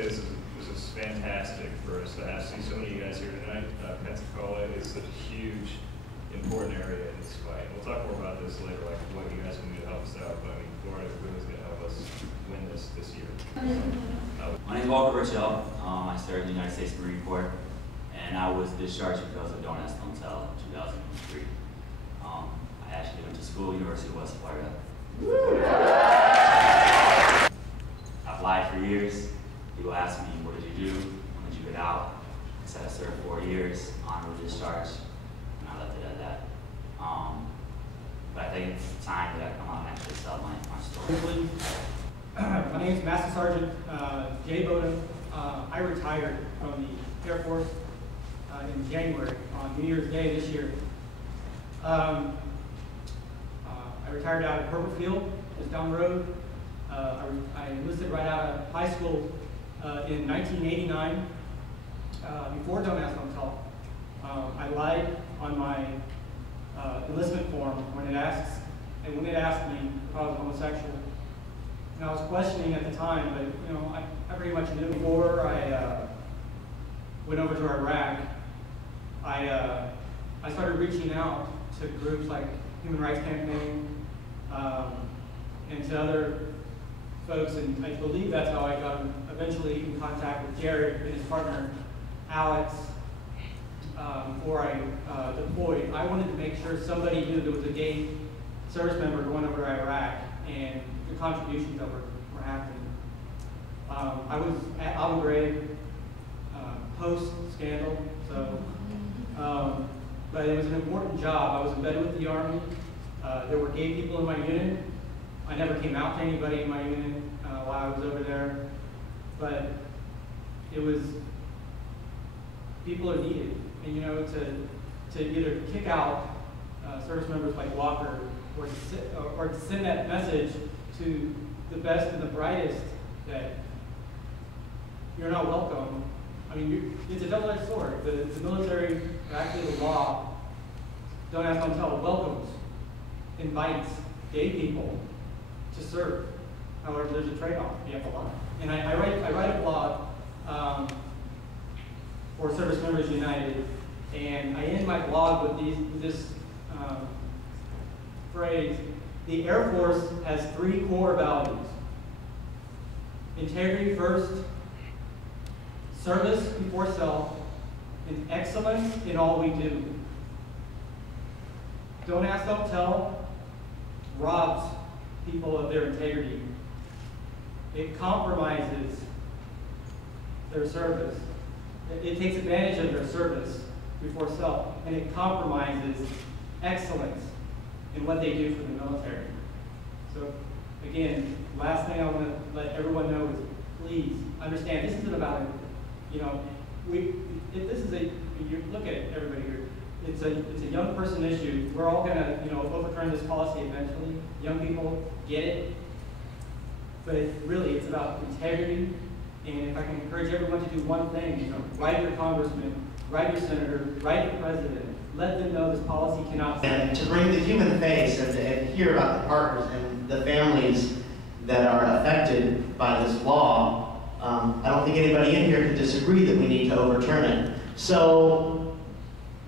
say this is fantastic for us to see so many of you guys here tonight. Pensacola is such a huge, important area in this fight. We'll talk more about this later, like what you guys can do to help us out. But I mean, Florida really is going to help us win this year. My name is Walker Rochelle. I served in the United States Marine Corps, and I was discharged because of Don't Ask, Don't Tell in 2003. I actually went to school, University of West Florida. I've lied for years. People ask me, what did you do? When did you get out? I said I served 4 years, honorable discharge, and I left it at that. But I think it's time that I come out and actually tell my story. My name is Master Sergeant Jay Bowden. I retired from the Air Force in January on New Year's Day this year. I retired out of Herbert Field, just down the road. I enlisted right out of high school in 1989, before Don't Ask, Don't Tell. I lied on my enlistment form when it asked me if I was homosexual. And I was questioning at the time, but you know, I pretty much knew. Before I went over to Iraq, I started reaching out to groups like Human Rights Campaign and to other folks, and I believe that's how I got eventually in contact with Jared and his partner Alex before I deployed. I wanted to make sure somebody knew there was a gay service member going over to Iraq and the contributions that were happening. I was at Abu Ghraib post-scandal, so, but it was an important job. I was embedded with the Army. There were gay people in my unit. I never came out to anybody in my unit while I was over there, but it was, people are needed. And you know, to either kick out service members like Walker or to send that message to the best and the brightest that you're not welcome. I mean, it's a double-edged sword. The military, or actually the law, Don't Ask, Don't Tell, welcomes, invites gay people to serve. However, there's a trade-off. You have to lie. And I write a blog for Service Members United, and I end my blog with this phrase: the Air Force has 3 core values: integrity first, service before self, and excellence in all we do. Don't Ask, Don't Tell robs people of their integrity. It compromises their service. It takes advantage of their service before self, and it compromises excellence in what they do for the military. So, again, last thing I want to let everyone know is, please understand, this isn't about, you know, this is you look at it, everybody here. It's a young person issue. We're all gonna, you know, overturn this policy eventually. Young people get it, but it's about integrity. And if I can encourage everyone to do one thing, you know, write your congressman, write your senator, write your president. Let them know this policy cannot stand. And to bring the human face and to hear about the partners and the families that are affected by this law, I don't think anybody in here can disagree that we need to overturn it. So,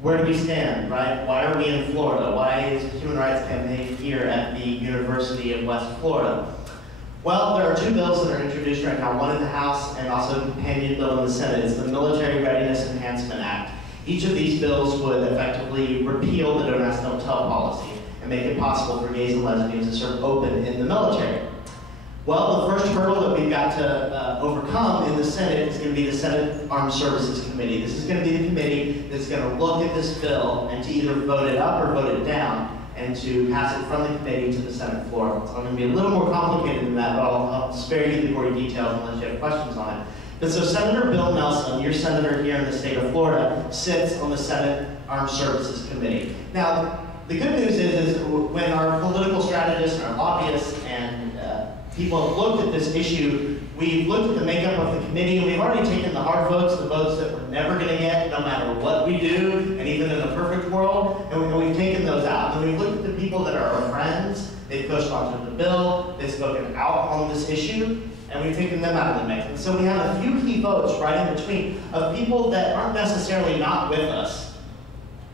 where do we stand, right? Why are we in Florida? Why is the Human Rights Campaign here at the University of West Florida? Well, there are 2 bills that are introduced right now, one in the House and also a companion bill in the Senate. It's the Military Readiness Enhancement Act. Each of these bills would effectively repeal the Don't Ask, Don't Tell policy and make it possible for gays and lesbians to serve open in the military. Well, the first hurdle that we've got to overcome in the Senate is going to be the Senate Armed Services Committee. This is going to be the committee that's going to look at this bill and to either vote it up or vote it down, and to pass it from the committee to the Senate floor. So I'm going to be a little more complicated than that, but I'll spare you the gory details unless you have questions on it. But so Senator Bill Nelson, your senator here in the state of Florida, sits on the Senate Armed Services Committee. Now, the good news is when our political strategists and our lobbyists and people have looked at this issue, we've looked at the makeup of the committee, and we've already taken the hard votes, the votes that we're never going to get, no matter what we do, and even in a perfect world, and we've taken those out. And we've looked at the people that are our friends, they've co-sponsored the bill, they've spoken out on this issue, and we've taken them out of the mix. And so we have a few key votes right in between of people that aren't necessarily not with us,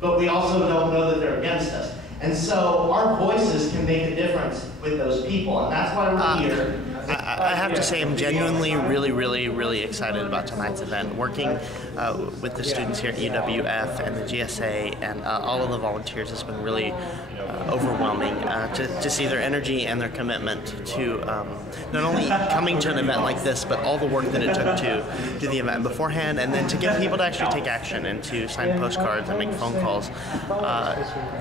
but we also don't know that they're against us. And so our voices can make a difference with those people, and that's why we're here. I have to say I'm genuinely really excited about tonight's event. Working with the students here at UWF and the GSA and all of the volunteers has been really overwhelming to see their energy and their commitment to not only coming to an event like this, but all the work that it took to do the event beforehand, and then to get people to actually take action and to sign postcards and make phone calls.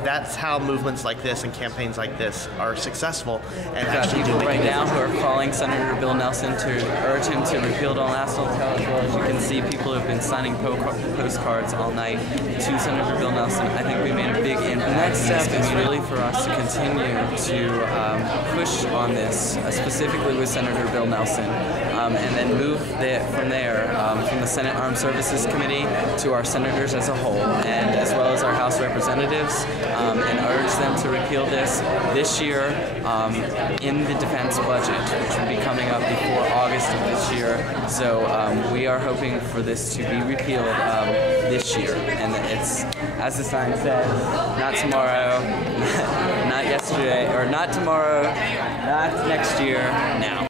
That's how movements like this and campaigns like this are successful and actually do make right a now difference. who are calling Senator Bill Nelson to urge him to repeal the national title. As well as you can see, people have been signing postcards all night to Senator Bill Nelson. I think we made a big impact. The next step is really for us to continue to push on this, specifically with Senator Bill Nelson, and then move from there, from the Senate Armed Services Committee to our senators as a whole, and as well as our House representatives, and urge them to repeal this year in the defense budget, which will be coming up before August of this year. So we are hoping for this to be repealed this year, and it's, as the sign says, not tomorrow, not yesterday, or not tomorrow, not next year, now.